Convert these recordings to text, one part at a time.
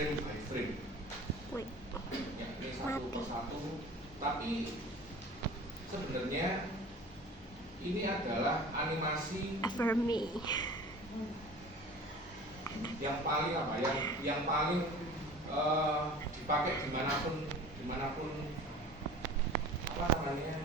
frame by frame. Wait. Ya, ini satu persatu. Tapi sebenarnya ini adalah animasi yang paling apa? Yang paling dipakai dimanapun apa namanya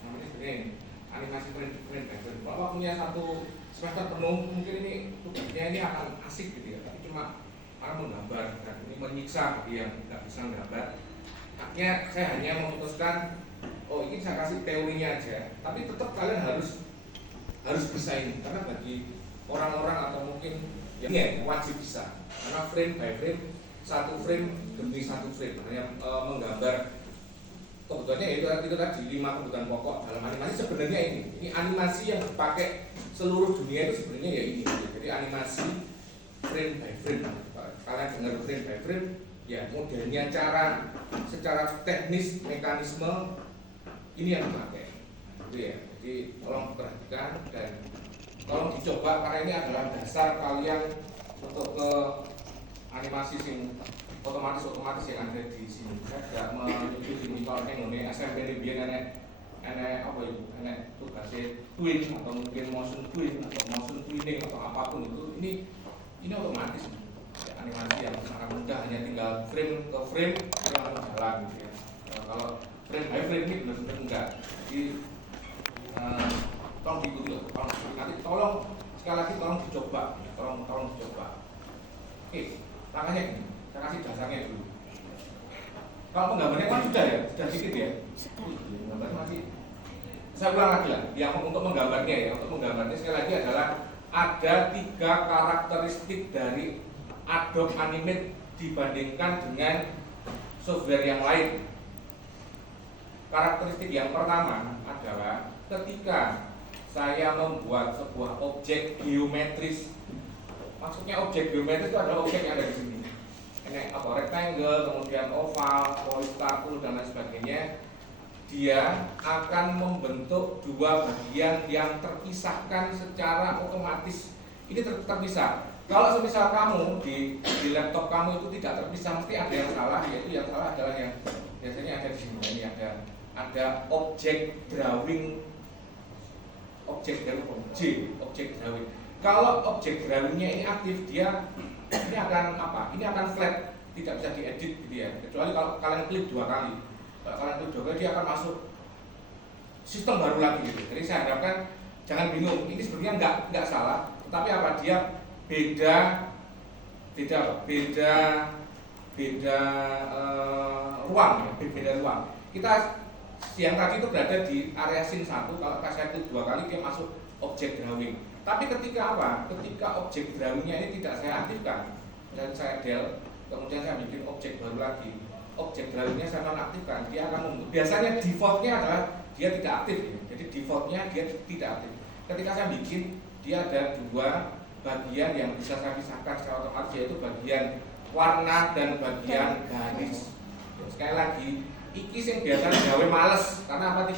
sebenarnya animasi frame by frame. Kalau punya satu semester penuh mungkin ini tugasnya ini akan asik gitu ya, tapi cuma orang menggambar dan ini menyiksa bagi yang nggak bisa menggambar. Akhirnya saya hanya memutuskan, oh ini saya kasih teorinya aja, tapi tetap kalian harus bisa ini, karena bagi orang-orang atau mungkin yang wajib bisa, karena frame by frame, satu frame demi satu frame, hanya menggambar kebutuhannya itu tadi 5 kebutuhan pokok dalam animasi. Sebenarnya ini animasi yang dipakai seluruh dunia itu sebenarnya ya ini. Jadi animasi frame by frame. Kalian dengar frame by frame, ya modelnya cara secara teknis mekanisme ini yang dipakai. Gitu ya. Jadi tolong perhatikan dan tolong dicoba, karena ini adalah dasar kalian untuk ke animasi sing otomatis yang ada di sini. Saya tidak menyebut ini kalau ini SMP ini biar enek apa itu, enek tugasnya twin atau mungkin motion twin atau motion twinning atau apapun itu. Ini otomatis ya, animasi yang sangat mudah, hanya tinggal frame ke frame langsung jalan gitu ya. Kalau frame by frame ini benar-benar enggak. Jadi tolong diikuti lah, nanti tolong sekali lagi tolong dicoba, ya, tolong dicoba. Oke, langkahnya gini. Saya kasih dasarnya dulu. Kalau penggambarnya kan sudah ya, sudah sedikit ya. Gambarnya masih. Saya ulang lagi lah. Yang untuk menggambarnya ya, untuk menggambarnya sekali lagi adalah ada 3 karakteristik dari Adobe Animate dibandingkan dengan software yang lain. Karakteristik yang pertama adalah ketika saya membuat sebuah objek geometris. Maksudnya objek geometris itu adalah objek yang ada di sini. Ini apa, rectangle, kemudian oval, polystatul dan lain sebagainya. Dia akan membentuk 2 bagian yang terpisahkan secara otomatis. Ini terpisah. Kalau semisal kamu di laptop kamu itu tidak terpisah, mesti ada yang salah. Yaitu yang salah adalah yang biasanya ada di sini. Ini ada objek drawing, objek drawing. Kalau objek drawingnya ini aktif, ini akan apa? Ini akan flat, tidak bisa diedit gitu ya. Kecuali kalau kalian klik 2 kali. Kalau kalian klik 2 kali dia akan masuk sistem baru lagi gitu. Jadi saya harapkan jangan bingung. Ini sebenarnya nggak salah, tetapi apa, dia beda ruang ya, beda ruang. Kita yang tadi itu berada di area scene 1, kalau saya klik 2 kali dia masuk objek drawing. Tapi ketika apa? Ketika objek drawingnya ini tidak saya aktifkan dan saya del, kemudian saya bikin objek baru lagi, objek drawingnya saya nonaktifkan, dia akan membuat. Biasanya defaultnya adalah dia tidak aktif ya. Jadi defaultnya dia tidak aktif. Ketika saya bikin, dia ada 2 bagian yang bisa saya pisahkan secara otomatis, yaitu bagian warna dan bagian garis. Sekali lagi, iki sing biasanya gawe males karena apa,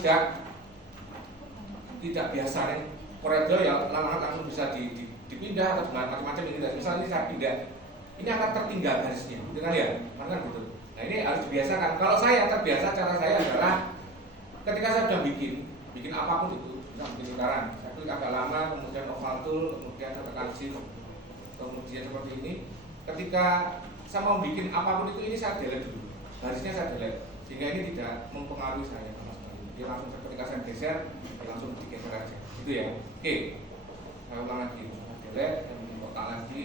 tidak biasa nih. Corel ya langsung bisa dipindah atau macam-macam ini. Misalnya ini saya pindah, ini akan tertinggal garisnya, dengan ya, kan gitu. Nah ini harus dibiasakan. Kalau saya terbiasa, cara saya adalah ketika saya sudah bikin apapun itu, bisa bikin lingkaran, saya klik agak lama, kemudian oval tool, kemudian saya tekan shift, kemudian seperti ini. Ketika saya mau bikin apapun itu, ini saya delete dulu, garisnya saya delete, sehingga ini tidak mempengaruhi saya sama sekali. Dia langsung ketika saya geser, dia langsung digeser aja. Gitu ya. Oke. Saya ulang lagi. Saya delete dan kotak lagi.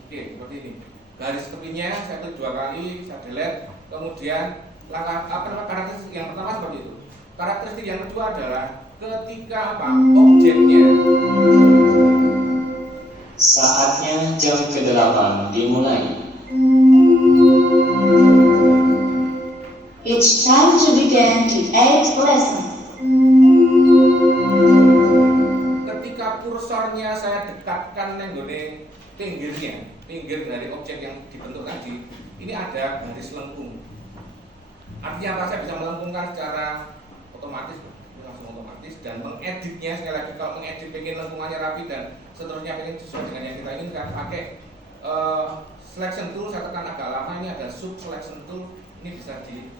Oke, seperti ini. Garis tepinya saya klik 2 kali, saya delete. Kemudian langkah karakteristik yang pertama seperti itu. Karakteristik yang kedua adalah ketika apa? Objeknya. Saatnya jam ke-8 dimulai. It's time to begin the 8th lesson. Ketika kursornya saya dekatkan nenggone pinggir dari objek yang dibentuk tadi, ini ada garis lengkung. Artinya apa? Saya bisa melengkungkan secara otomatis. langsung otomatis. Dan mengeditnya, sekali lagi kalau mengedit pengen lengkungannya rapi dan seterusnya pengen sesuai dengan yang kita inginkan, pakai selection tool. Saya tekan agak lama, ini ada sub selection tool, ini bisa di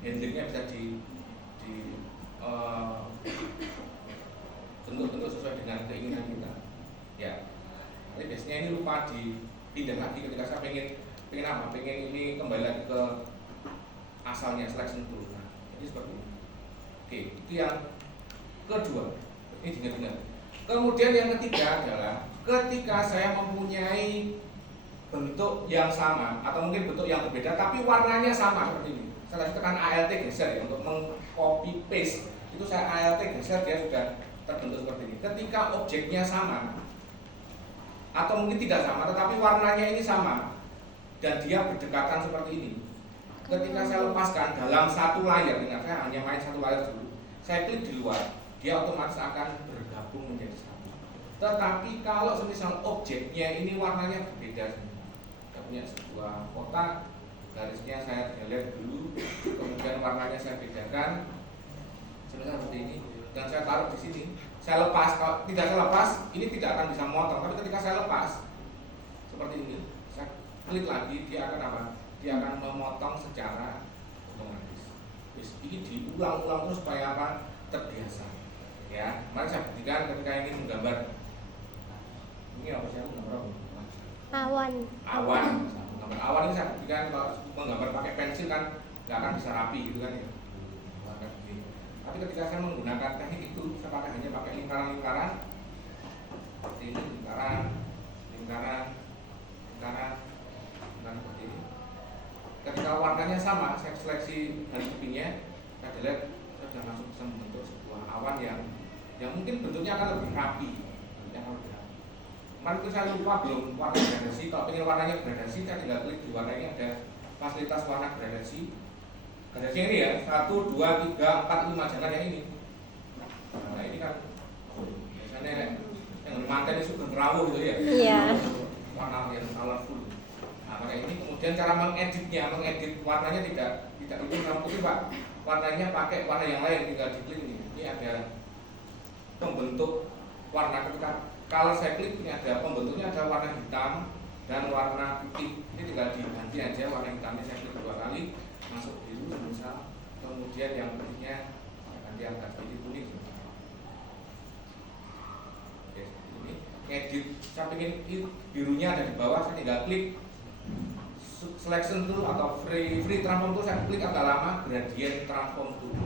handlingnya bisa di bentuk-bentuk sesuai dengan keinginan kita. Ya, tapi biasanya ini lupa dipindah lagi ketika saya pengen apa? Pengen ini kembali lagi ke asalnya selection tool. Nah, jadi seperti ini. Oke, itu yang kedua. Ini diingat-ingat. Kemudian yang ketiga adalah ketika saya mempunyai bentuk yang sama atau mungkin bentuk yang berbeda tapi warnanya sama seperti ini. Saya tekan ALT geser ya untuk meng-copy paste. Itu saya ALT geser, dia sudah terbentuk seperti ini. Ketika objeknya sama atau mungkin tidak sama tetapi warnanya ini sama dan dia berdekatan seperti ini. Ketika saya lepaskan dalam satu layar, ingat saya hanya main satu layar dulu. Saya klik di luar, dia otomatis akan bergabung menjadi satu. Tetapi kalau semisal objeknya ini warnanya berbeda, saya punya sebuah kotak, garisnya saya delete dulu, kemudian warnanya saya bedakan, semisal seperti ini, dan saya taruh di sini. Saya lepas, kalau tidak saya lepas, ini tidak akan bisa memotong. Tapi ketika saya lepas, seperti ini, saya klik lagi, dia akan apa? Dia akan memotong secara otomatis. Ini diulang-ulang terus supaya apa? Terbiasa. Ya, mari saya buktikan ketika ingin menggambar. Ini apa sih? Menggambar Awan. awan. Menggambar awan ini saya buktikan kalau menggambar pakai pensil kan nggak akan bisa rapi gitu kan ya. Tapi ketika saya menggunakan teknik itu, saya hanya pakai lingkaran-lingkaran seperti ini, lingkaran seperti ini. Ketika warnanya sama, saya seleksi garis kupingnya, saya delete, saya sudah langsung bisa membentuk sebuah awan yang mungkin bentuknya akan lebih rapi. Kemarin itu saya lupa belum warna gradasi. Kalau ingin warnanya gradasi, saya tinggal klik di warna ini, ada fasilitas warna gradasi. Gradasi ini ya, 1, 2, 3, 4, 5, jangan yang ini. Nah ini kan biasanya yang mantan itu sudah terawuh gitu ya. Iya. Warna yang colorful. Nah pakai ini kemudian cara mengedit warnanya tidak itu sama putih Pak. Warnanya pakai warna yang lain, tinggal diklik ini. Ini ada pembentuk warna ketika kalau saya klik ini ada pembentuknya, ada warna hitam dan warna putih. Ini tinggal diganti aja warna hitamnya, saya klik 2 kali. Masuk biru misal, kemudian yang putihnya nanti agak sedikit kuning. Oke, ini edit, saya ingin birunya ada di bawah, saya tinggal klik selection tool atau free transform tool, saya klik agak lama, gradient transform tool.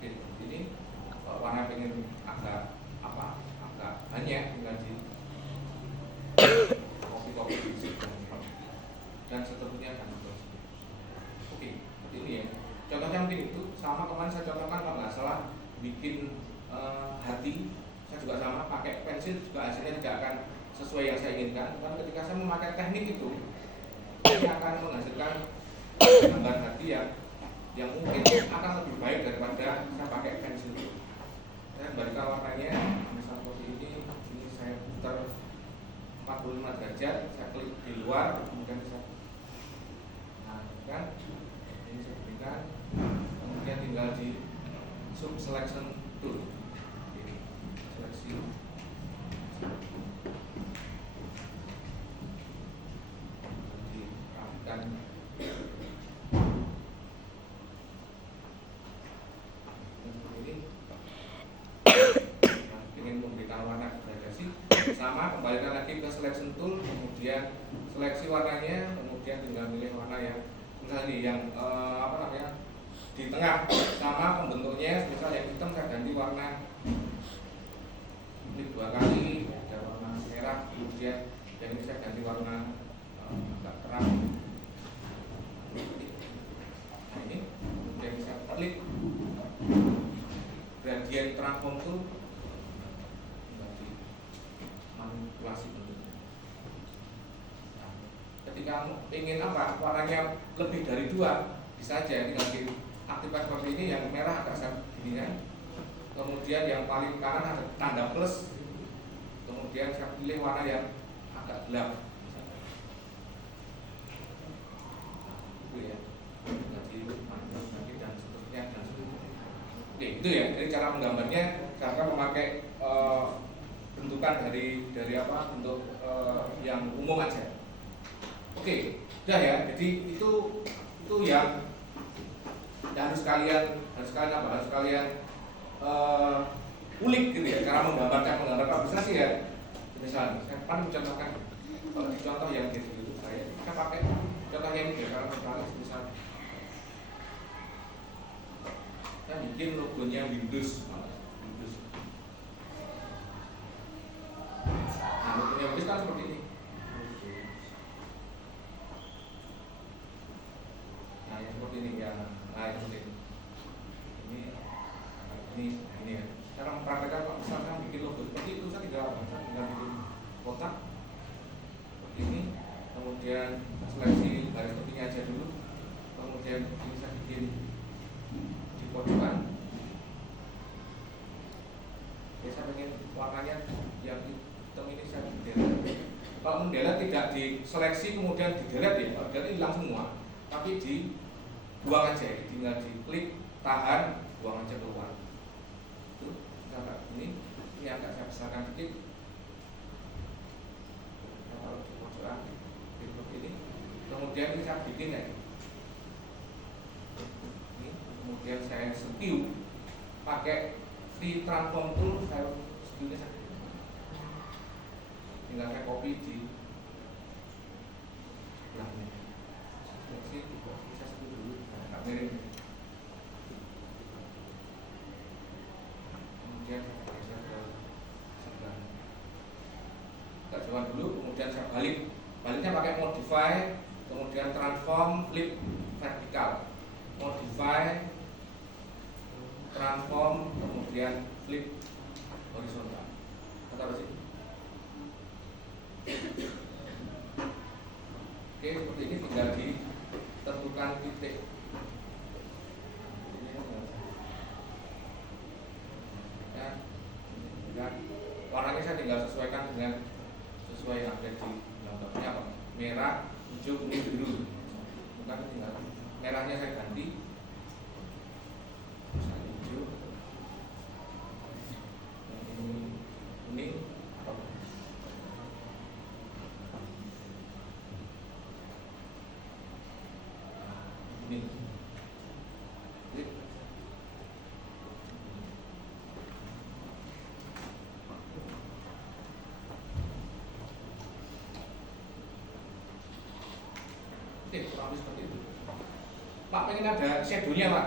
Oke, ini warna pengen agak banyak, tinggal di kopi dan seterusnya kan. Oke, seperti ini ya. Contohnya mungkin itu sama kemarin saya contohkan kalau nggak salah bikin hati, saya juga sama pakai pensil juga hasilnya tidak akan sesuai yang saya inginkan. Karena ketika saya memakai teknik itu, ini akan menghasilkan gambar hati yang mungkin akan lebih baik daripada saya pakai pensil. Saya kembalikan warnanya, misal seperti ini saya putar 45 derajat, saya klik di luar, kemudian saya kan ini saya berikan, kemudian tinggal di sub selection tool, seleksi, dirapikan. Ingin memberikan warna gradasi, sama kembalikan lagi ke selection tool, kemudian seleksi warnanya, kemudian tinggal milih warna yang misalnya yang di tengah, sama pembentuknya, misal yang hitam saya ganti warna ini 2 kali, ada warna merah, kemudian yang ini saya ganti warna agak terang. Nah ini kemudian saya klik gradient transform tool, manipulasi bentuknya. Nah, ketika ingin warnanya lebih dari 2, bisa aja tinggal diaktifkan seperti ini. Yang merah agak segini kan, kemudian yang paling kanan ada tanda plus, kemudian saya pilih warna yang agak gelap. Itu ya, jadi cara menggambarnya karena memakai bentukan dari apa, bentuk yang umum aja. Oke, udah ya. Jadi itu yang harus kalian ulik gitu ya, cara menggambar Pak bisa sih ya. Misalnya, saya paling mencontohkan kalau di contoh yang di YouTube saya pakai contohnya ini ya, kalau misalnya saya bikin logonya Windows. Nah, logonya Windows kan seperti ini. Nah, yang seperti ini ya. Nah, yang seperti ini ya. Cara mempraktekkan kalau misalkan bikin logo seperti itu, saya tinggal bikin kotak seperti ini, kemudian seleksi garis tepinya aja dulu, kemudian ini saya bikin di pojokan. Saya pengen warnanya yang hitam ini saya delete. Kalau mendelete tidak diseleksi kemudian di delete ya, berarti hilang semua. Tapi dibuang aja, tinggal diklik, tahan, buang aja keluar. Ini agak saya besarkan dikit. Kalau di pojokan seperti ini, kemudian ini saya bikin ya. Ini kemudian saya skew pakai free transform tool, saya skewnya saya tinggal saya copy di sebelahnya. Seleksi bisa skew dulu, agak miring. Kemudian saya ke sebelah, kita coba dulu, kemudian saya baliknya pakai modify, kemudian transform, flip vertikal, modify, transform, kemudian flip horizontal. Taruh sini. Oke, seperti ini tinggal ditentukan titik. Warnanya saya tinggal sesuaikan dengan sesuai yang ada di gambarnya apa? Merah, hijau, kuning, biru. Bukan tinggal merahnya saya ganti. Hijau. Kuning. Kuning. Kurang lebih seperti itu. Pak pengen ada shadow-nya Pak.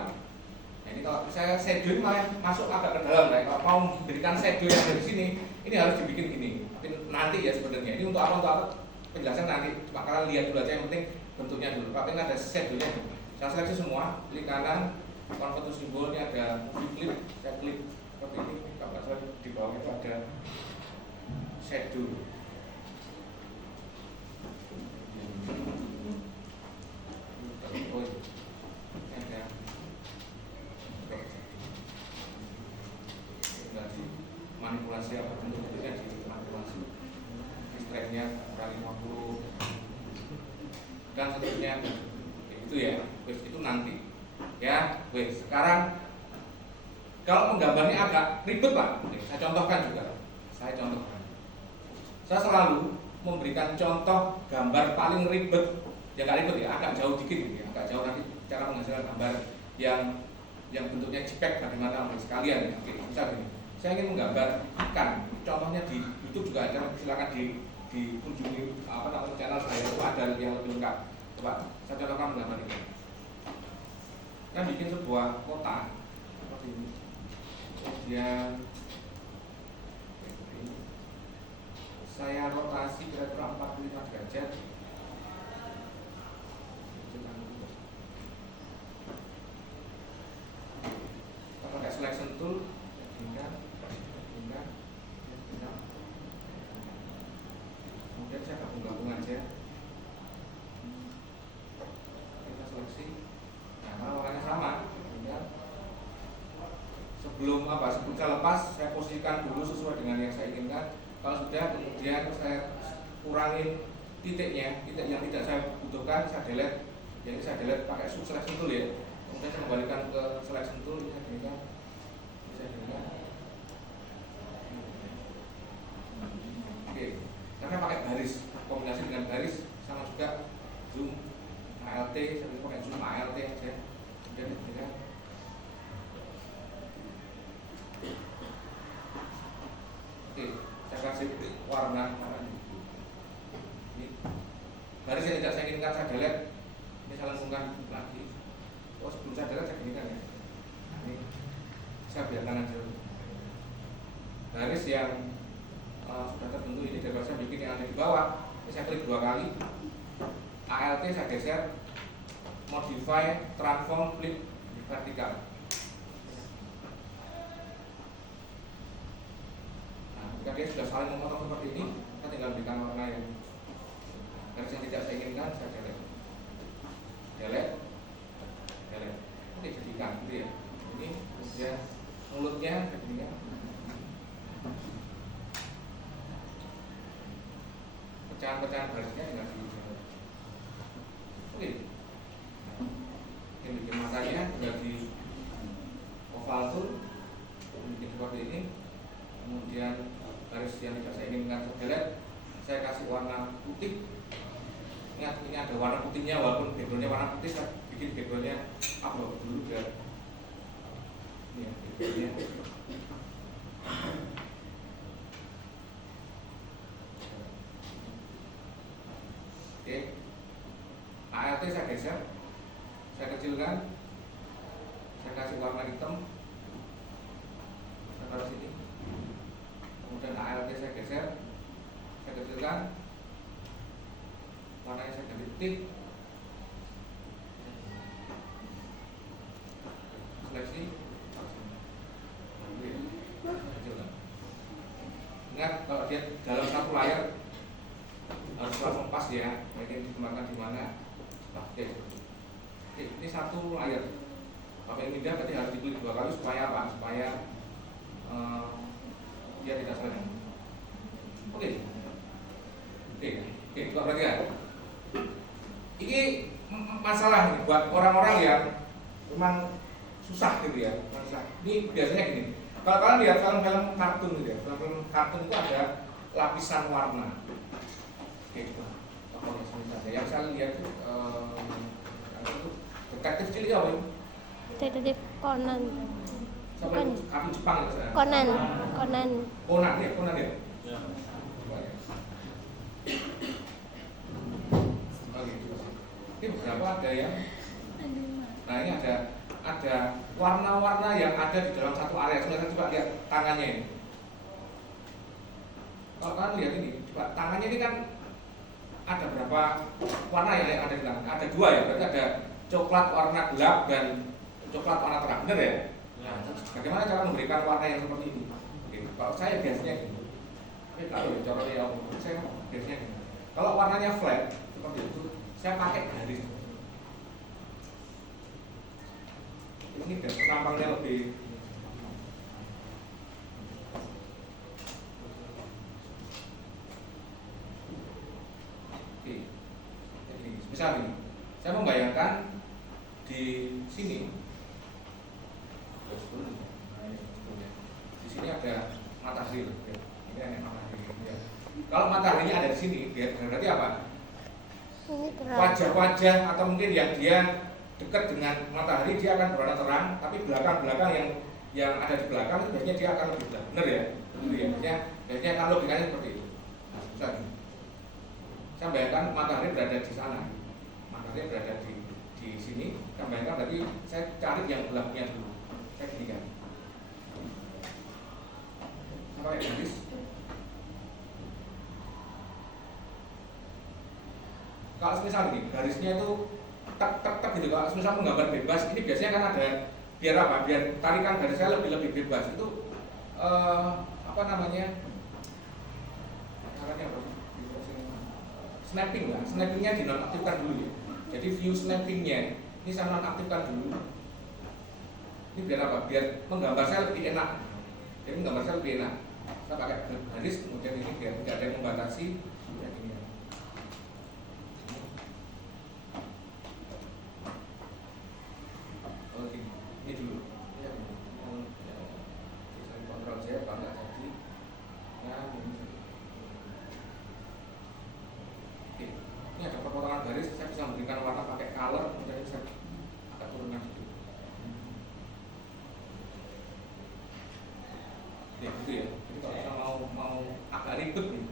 Nah, ini kalau saya shadow malah masuk agak ke dalam. Nah, kalau mau memberikan shadow yang dari sini, ini harus dibikin gini. Tapi nanti ya sebenarnya. Ini untuk apa? Penjelasan nanti. Pak kalian lihat dulu aja, yang penting bentuknya dulu. Pak pengen ada shadow-nya. Saya seleksi semua, klik kanan, convert to symbol, ini ada movie clip, saya klik seperti ini. Kalau saya di bawah itu ada shadow. Manipulasi apa bentuknya dimanipulasi, strength-nya kali 50 dan seterusnya. Itu ya, wes itu nanti ya. Wes sekarang kalau menggambarnya agak ribet Pak, saya contohkan juga. Saya selalu memberikan contoh gambar paling ribet, ya nggak ribet ya, agak jauh dikit gitu ya, agak jauh nanti cara menghasilkan gambar yang bentuknya JPEG bagaimana sekalian ya. Oke, misal gini. Saya ingin menggambar ikan, contohnya di YouTube juga ada, silakan dikunjungi channel saya, itu ada yang lebih lengkap. Coba saya contohkan menggambar ini. Saya bikin sebuah kota seperti ini, kemudian saya rotasi kira-kira 45 derajat. Kita pakai selection tool, kemudian saya gabung aja, kita seleksi. Nah, warnanya sama. Sebelum saya lepas, saya posisikan dulu sesuai dengan yang saya inginkan. Kalau sudah, kemudian saya kurangin titiknya, titik yang tidak saya butuhkan saya delete. Jadi saya delete pakai selection tool ya. Kemudian saya kembalikan ke selection tool, saya warna ini garis yang tidak saya inginkan saya delete, ini saya langsungkan lagi. Oh sebelum saya delete saya ginikan ya. Nah, ini saya biarkan aja. Garis yang sudah terbentuk ini daripada saya bikin yang ada di bawah, ini saya klik 2 kali. ALT saya geser, modify, transform, flip vertikal. Nah, ketika dia sudah saling memotong seperti ini, kita tinggal berikan warna yang garis yang tidak saya inginkan, saya delete, delete. Oke, jadikan gitu ya. Ini kemudian mulutnya jadinya pecahan-pecahan garisnya tinggal di. Oke. Yang bikin matanya tinggal di oval tool, bikin seperti ini. Kemudian garis yang tidak saya inginkan saya delete, saya kasih warna putih. Ingat ini ada warna putihnya, walaupun backgroundnya warna putih, saya bikin backgroundnya upload dulu biar ini ya backgroundnya. Oke, ALT saya geser, saya kecilkan, saya kasih warna hitam, saya taruh sini. Kemudian ALT saya geser, saya kecilkan, warnanya saya ganti putih, seleksi, kecilkan. Ingat kalau dia dalam satu layar harus langsung pas ya, ini dikembangkan di mana. Oke, ini satu layar. Kalau yang pindah berarti harus diklik 2 kali supaya apa? Supaya dia tidak saling. Oke, itu berarti ya. Ini masalah nih buat orang-orang yang memang susah gitu ya. Ini biasanya gini. Kalau kalian lihat film-film kartun gitu ya, film-film kartun itu ada lapisan warna. Oke, yang saya lihat itu detektif cilik apa ini? Detektif Conan. Sampai kartun Jepang itu saya. Conan Ya. Ini beberapa ada yang. Nah ini ada warna-warna yang ada di dalam satu area. Sebenarnya coba lihat tangannya ini. Kalau kalian lihat ini, coba tangannya ini kan ada berapa warna yang ada di tangan? Ada 2 ya, berarti ada coklat warna gelap dan coklat warna terang, benar ya? Nah, bagaimana cara memberikan warna yang seperti ini? Oke, kalau saya biasanya gini. Tapi kalau contohnya saya biasanya gini. Kalau warnanya flat seperti itu, saya pakai garis. Ini biar penampangnya lebih. Oke, jadi misal ini, saya membayangkan di sini, di sini ada matahari. Ini ada matahari. Ya. Kalau mataharinya ada di sini, berarti apa? Wajah-wajah atau mungkin yang dia dekat dengan matahari dia akan berwarna terang, tapi belakang-belakang yang ada di belakang itu biasanya dia akan lebih gelap, benar ya? Begitu ya, biasanya kan logikanya seperti itu. Nah, misalnya, saya bayangkan matahari berada di sana, matahari berada di sini. Saya bayangkan berarti saya cari yang gelapnya dulu, saya ginikan. Saya pakai garis. Kalau misal ini garisnya itu tak gitu, kalau misal menggambar bebas, ini biasanya kan ada biar apa? Biar tarikan garisnya lebih bebas. Itu apa namanya? Caranya apa? Snapping lah. Snappingnya dinonaktifkan dulu ya. Jadi view snappingnya ini saya nonaktifkan dulu. Ini biar apa? Biar menggambar saya lebih enak. Jadi menggambar saya lebih enak. Saya pakai garis, kemudian ini biar tidak ada yang membatasi. Ini dulu. Saya kontrol Z, bangga jadi. Ya, oke. Ini ada perpotongan garis. Saya bisa memberikan warna pakai color, kemudian saya agak turunkan sedikit. Ya, gitu ya. Jadi kalau kita mau agak ribet nih,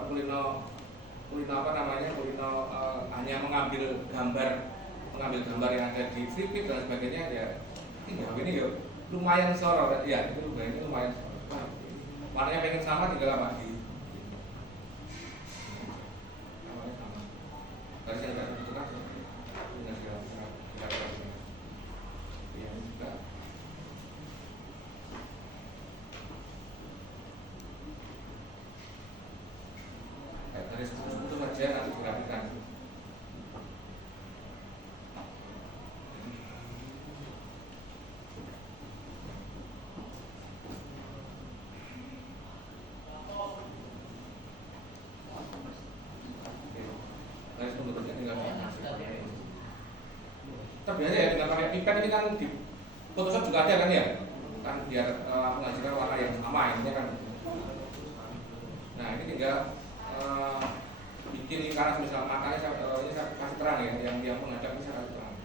bukan kulino apa namanya, kulino hanya mengambil gambar yang ada di strip dan sebagainya ya. Ini ya lumayan sorot ya, itu lumayan sorot. Warnanya pengen sama tinggal apa di namanya sama. Garis yang tidak dibutuhkan dengan segala ya juga. Garis itu saja nanti dirapikan. Garis pembentuknya tinggal masih terbiasa ya dengan pakai pipet ini kan di Photoshop juga ada kan ya, kan biar menghasilkan warna yang sama ini kan. Nah ini tinggal bikin lingkaran misal makanya ini saya kasih terang ya, yang menghadap ini saya kasih terang.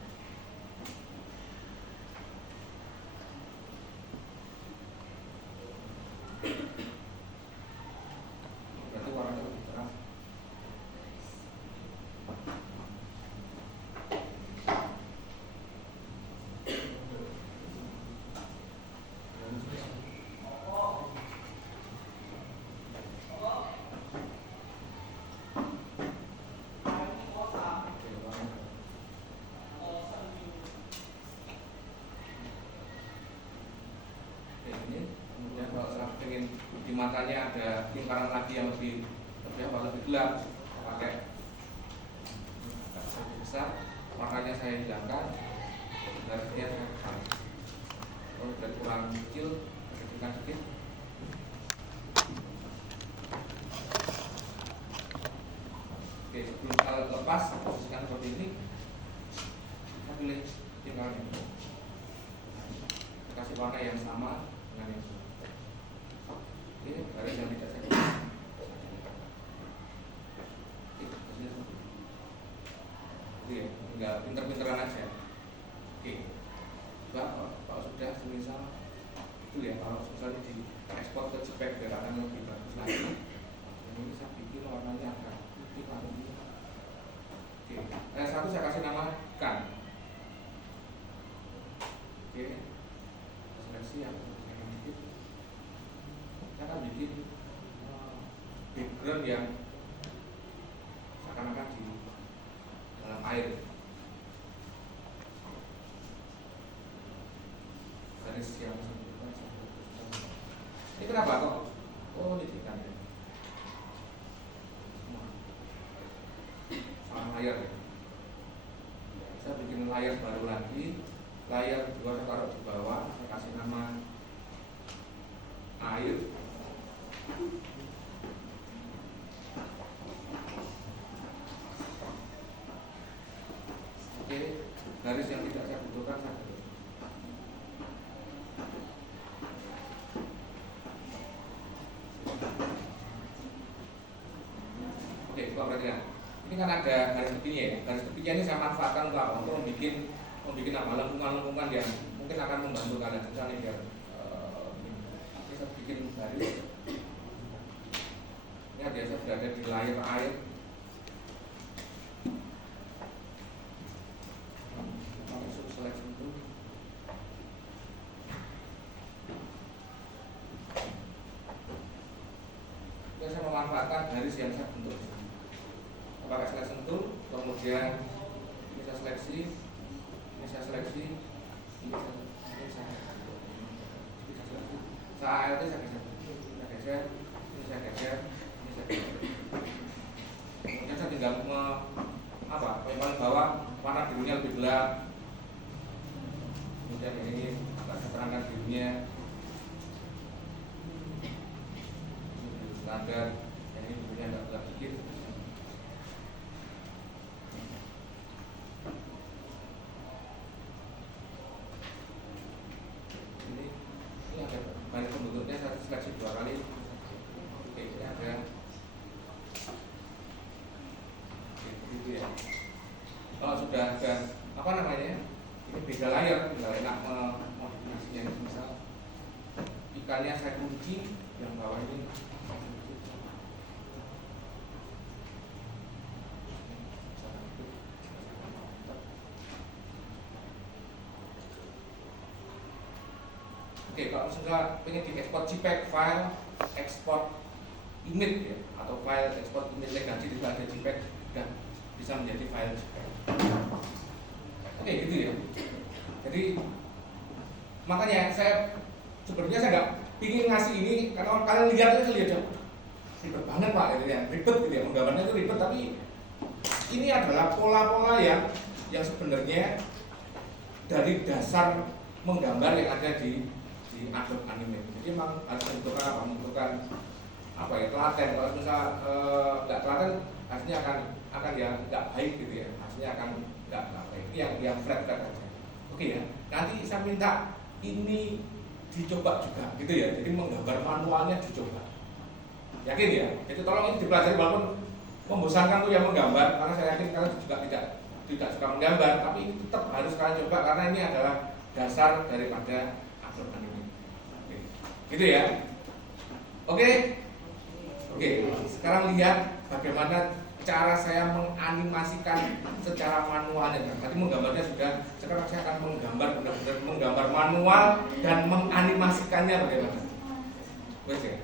Berarti warnanya lebih terang. Kemudian kalau saya ingin di matanya ada lingkaran lagi yang lebih gelap, pakai lebih besar, warnanya saya hilangkan, garisnya saya tekan. Kalau sudah kurang kecil, kecilkan sedikit. Oke, sebelum saya lepas, posisikan seperti ini. Saya pilih lingkaran ini. Kasih warna yang sama dengan yang ini. Oke, garis yang tidak saya pilih. Oke, tinggal pinter-pinteran aja. Oke, kalau sudah semisal itu ya, kalau misalnya di ekspor ke spek biar akan lebih bagus lagi. Ini bisa bikin warnanya agak putih lagi. Oke, satu saya kasih nama ikan. Oke, seleksi yang sedikit. Saya akan bikin background yang seakan-akan di dalam air. Garis yang ini kenapa kok? Oh, ini ikan ya. Sama layar ya. Saya bikin layar baru lagi. Layar dua saya taruh di bawah, saya kasih nama air. Oke, garis yang tidak saya butuhkan saya tutup. Oke, coba perhatikan. Ini kan ada garis tepinya ya. Garis tepinya ini saya manfaatkan untuk apa? Untuk membuat apa? Lengkungan-lengkungan yang mungkin akan membantu kalian. Misalnya biar ini saya bikin garis. Ini biasa berada di layar air. Masuk seleksi itu. Ini saya memanfaatkan garis yang saya bentuk. Pakai seleksi tool, kemudian ini saya seleksi, ini saya seleksi, ini saya ALT saya geser, ini saya geser. Kemudian saya tinggal yang paling bawah warna birunya lebih gelap. Kemudian ini saya terangkan birunya, ini biru standar, ini birunya agak gelap sedikit. Ini ada banyak pembentuknya, saya seleksi 2 kali. Oke, ini ada Oke, kalau misalnya pengen diekspor JPEG file, ekspor image ya, atau file ekspor image legasi tidak ada JPEG dan bisa menjadi file JPEG. Oke, gitu ya. Jadi makanya sebenarnya saya nggak pingin ngasih ini karena kalian lihat itu lihat ribet banget Pak, gitu ya. Ribet gitu ya, menggambarnya itu ribet, tapi ini adalah pola-pola yang sebenarnya dari dasar menggambar yang ada di Adobe Animate. Jadi memang harus membutuhkan apa ya, telaten. Kalau misalnya nggak telaten, hasilnya akan ya nggak baik gitu ya. Hasilnya akan nggak baik. Yang flat aja. Oke ya. Nanti saya minta ini dicoba juga gitu ya. Jadi menggambar manualnya dicoba. Yakin ya? Jadi tolong ini dipelajari walaupun membosankan tuh yang menggambar, karena saya yakin kalian juga tidak suka menggambar, tapi ini tetap harus kalian coba karena ini adalah dasar daripada Adobe Animate. Gitu ya. Oke. Sekarang lihat bagaimana cara saya menganimasikan secara manualnya. Tadi menggambarnya sudah, sekarang saya akan menggambar benar-benar menggambar manual dan menganimasikannya bagaimana. Wes ya.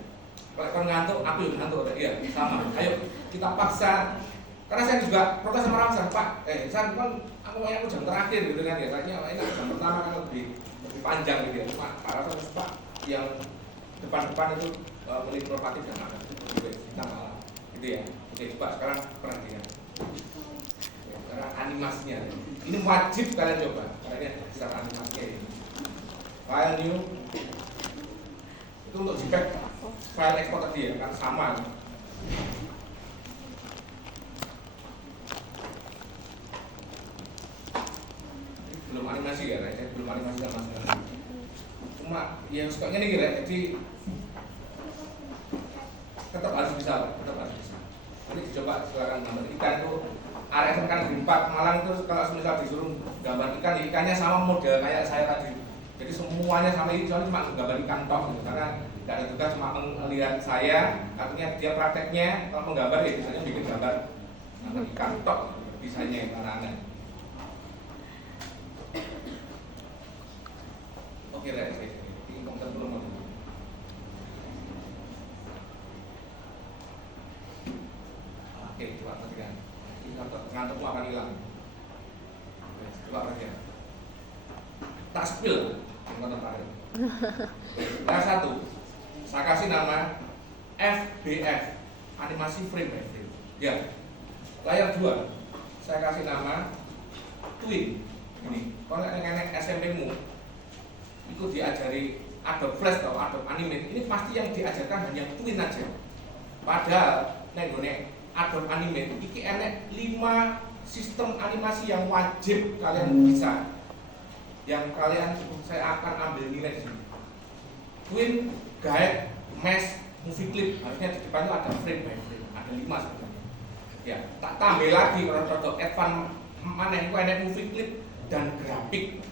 Kalau ngantuk, aku juga ngantuk. Iya, sama. Ayo kita paksa. Karena saya juga protes sama Ramsan, Pak. San kan aku jam terakhir gitu kan ya. Kayaknya ini jam pertama kan lebih panjang gitu ya. Pak Ramsan Pak yang depan-depan itu lebih normatif dan ada kita malah gitu ya. Oke, coba sekarang perhatikan sekarang animasinya ini wajib kalian coba karena ini secara animasinya ini file new itu untuk JPEG file ekspor tadi ya kan sama. Ini belum animasi ya, saya belum animasi sama sekali. Cuma yang sukanya nih kira, jadi tetap harus bisa. Ini dicoba silakan gambar ikan itu RSM kan di 4 Malang itu kalau misal disuruh gambar ikan, ikannya sama model kayak saya tadi. Jadi semuanya sama ini, soalnya cuma gambar ikan tok gitu. Karena tidak ada tugas, cuma melihat saya, artinya dia prakteknya kalau menggambar ya biasanya bikin gambar ikan tok bisanya yang anak-anak. Oke lah, ini komputer belum. Oke, coba perhatikan. Ngantukmu akan hilang. Coba perhatikan. Tak spill yang terakhir. Layar 1, saya kasih nama FBF, animasi frame by frame. Ya. Layar 2, saya kasih nama Twin. Ini, kalau nenek SMP-mu itu diajari Adobe Flash atau Adobe Animate, ini pasti yang diajarkan hanya Twin aja. Padahal nek Adobe Animate iki enek 5 sistem animasi yang wajib kalian bisa. Yang kalian saya akan ambil nilai di sini. Twin, Guide, Mesh, Movie Clip, harusnya di depan itu ada frame by frame, ada 5 sebenarnya. Ya, tak tambah lagi kalau produk advance mana yang enek Movie Clip dan grafik.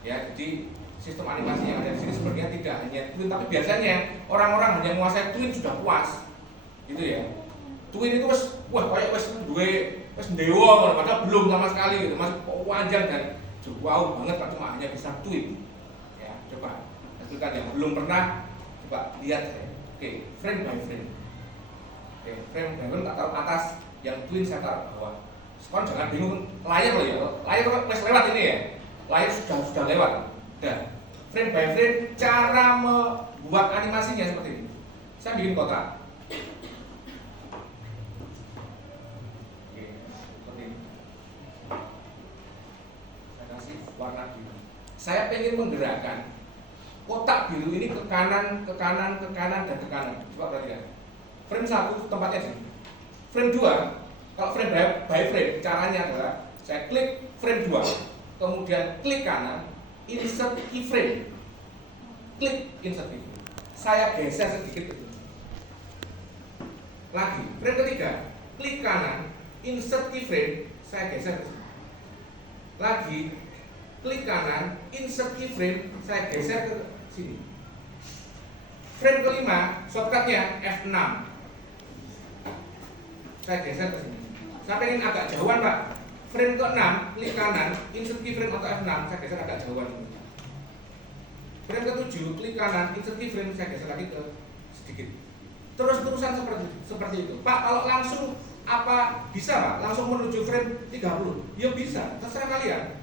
Ya, jadi sistem animasi yang ada di sini sebenarnya tidak hanya Twin, tapi biasanya orang-orang hanya menguasai Twin sudah puas, gitu ya. Twin itu wes dewa, padahal belum sama sekali, gitu. Masih panjang dan jauh banget, kan cuma hanya bisa Twin. Ya, coba hasilkan yang belum pernah, coba lihat saya. Oke, frame by frame. Oke, frame by frame tak taruh atas, yang Twin saya taruh bawah. Sekarang jangan bingung, layar loh ya, layar wes lewat ini ya. Layar sudah lewat. Dan frame by frame cara membuat animasinya seperti ini. Saya bikin kotak. Oke, seperti ini. Saya kasih warna biru. Saya ingin menggerakkan kotak biru ini ke kanan, ke kanan, ke kanan, dan ke kanan. Coba perhatikan. Frame 1 tempatnya di sini. Frame 2, kalau frame by frame caranya adalah saya klik frame 2, kemudian klik kanan, insert keyframe, klik insert keyframe. Saya geser sedikit lagi. Frame ketiga, klik kanan, insert keyframe, saya geser lagi. Klik kanan, insert keyframe, saya geser ke sini. Frame kelima, shortcutnya F6, saya geser ke sini. Saya pengen agak jauhan Pak. Frame ke-6, klik kanan, insert keyframe atau F6, saya geser agak jauhan. Frame ke-7 klik kanan, insert keyframe, saya geser lagi ke sedikit. Terus-terusan seperti itu. Pak, kalau langsung apa bisa Pak? Langsung menuju frame 30? Ya bisa, terserah kalian.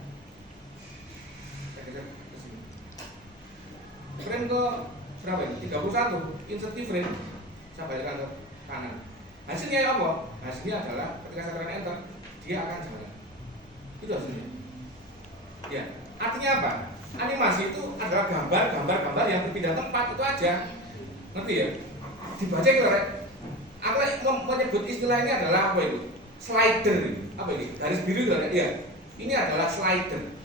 Saya geser ke sini. Frame ke berapa ini? 31, insert keyframe, saya balikkan ke kanan. Hasilnya apa? Hasilnya adalah ketika saya tekan enter, dia akan jalan. Itu hasilnya. Ya, artinya apa? Animasi itu adalah gambar yang berpindah tempat, itu aja. Ngerti ya? Dibaca gitu, Rek. Aku menyebut istilah ini adalah apa itu? Slider. Apa ini? Garis biru itu, Rek. Ya. Ini adalah slider.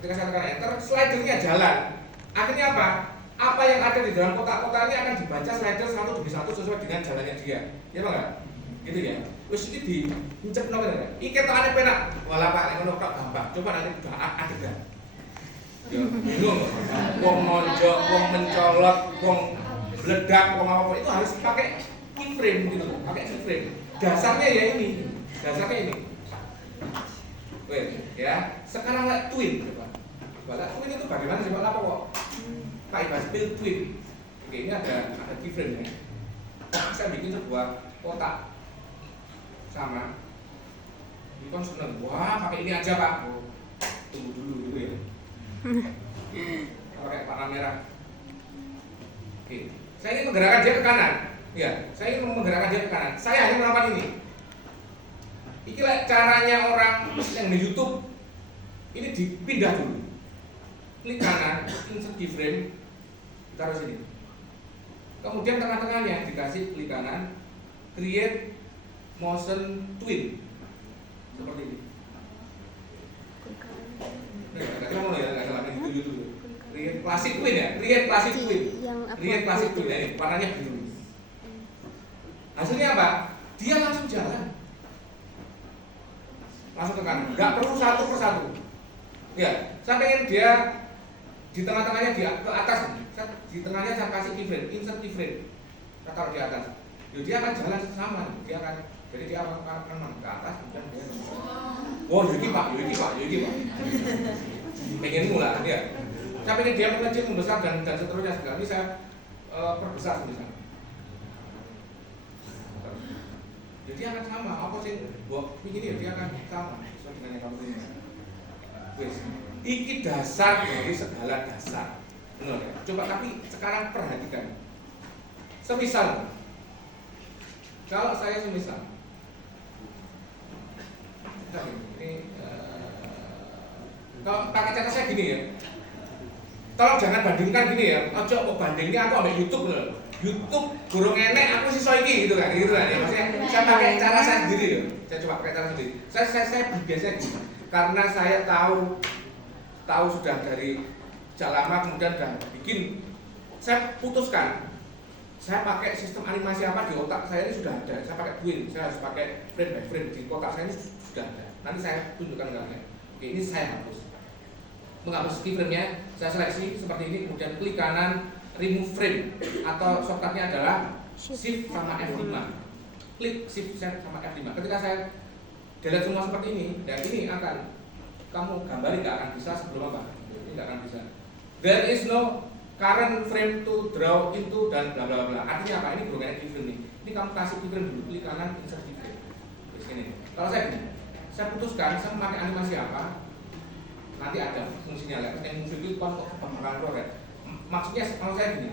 Ketika saya tekan enter, slidernya jalan. Akhirnya apa? Apa yang ada di dalam kotak-kotak ini akan dibaca slider satu demi satu sesuai dengan jalannya dia. Ya Pak enggak? Gitu ya. Wis iki diincepno kene. Iki ketokane penak. Walah Pak, nek ngono kok gampang. Coba nanti adegan. Ya, bingung. Wong nonjok, wong mencolot, wong bledak, wong apa itu harus pakai keyframe gitu loh, pakai keyframe. Dasarnya ya ini. Dasarnya ini. Wait, ya. Sekarang lihat twin, coba. Coba twin itu bagaimana sih Pak? Apa kok? Pak Ibas build twin. Oke, ini ada keyframe ya. Saya bikin sebuah kotak sama. Ini kan seneng. Wah, pakai ini aja Pak. Oh, tunggu dulu ya. Pakai warna merah. Oke, saya ingin menggerakkan dia ke kanan. Ya, saya ingin menggerakkan dia ke kanan. Saya hanya melakukan ini. Inilah caranya orang yang di YouTube. Ini dipindah dulu. Klik kanan, insert keyframe, taruh sini. Kemudian tengah-tengahnya dikasih klik kanan, create motion twin, seperti ini. Create classic twin ya, create classic twin, create classic twin ya, ini warnanya biru. Hasilnya apa? Dia langsung jalan, langsung ke kanan, nggak perlu satu persatu. Ya, saya pengen dia di tengah-tengahnya ke atas, di tengahnya saya kasih keyframe, insert keyframe, saya taruh di atas. Dia akan jalan sama, dia akan, jadi dia akan ke atas, kemudian dia. Wow, Yuki Pak. Pengen mulai, ya. Saya pengen dia mengecil, membesar dan seterusnya. Segala ini saya perbesar misalnya. Jadi dia akan sama, apa sih? Buat begini ya, dia akan sama sesuai dengan yang kamu punya. Wes, iki dasar dari segala dasar. Benar ya? Coba tapi sekarang perhatikan. Semisal, kalau saya semisal, ini kalau kata saya gini ya, tolong jangan bandingkan gini ya. Ojo kok bandingnya aku ambil YouTube loh. YouTube burung enek aku sih soiki gitu kan ya. Maksudnya saya pakai cara saya sendiri loh. Saya coba pakai cara sendiri. Saya biasanya gini. Karena saya tahu sudah dari sejak lama, kemudian sudah bikin, saya putuskan saya pakai sistem animasi apa di otak saya ini sudah ada. Saya pakai twin, saya harus pakai frame by frame di otak saya ini sudah ada. Nanti saya tunjukkan ke kalian. Oke, ini saya hapus. Menghapus keyframe-nya, saya seleksi seperti ini, kemudian klik kanan remove frame atau shortcut-nya adalah shift sama F5. Klik shift sama F5. Ketika saya delete semua seperti ini, dan ini akan kamu gambari nggak akan bisa sebelum apa? Ini nggak akan bisa. There is no current frame to draw into dan bla bla bla. Artinya apa? Ini bukan keyframe nih. Ini kamu kasih keyframe dulu, klik kanan insert keyframe. Di sini. Kalau saya gini, saya putuskan saya memakai animasi apa? Nanti ada fungsinya lah. Yang fungsi itu untuk pengembangan proyek. Maksudnya kalau saya gini,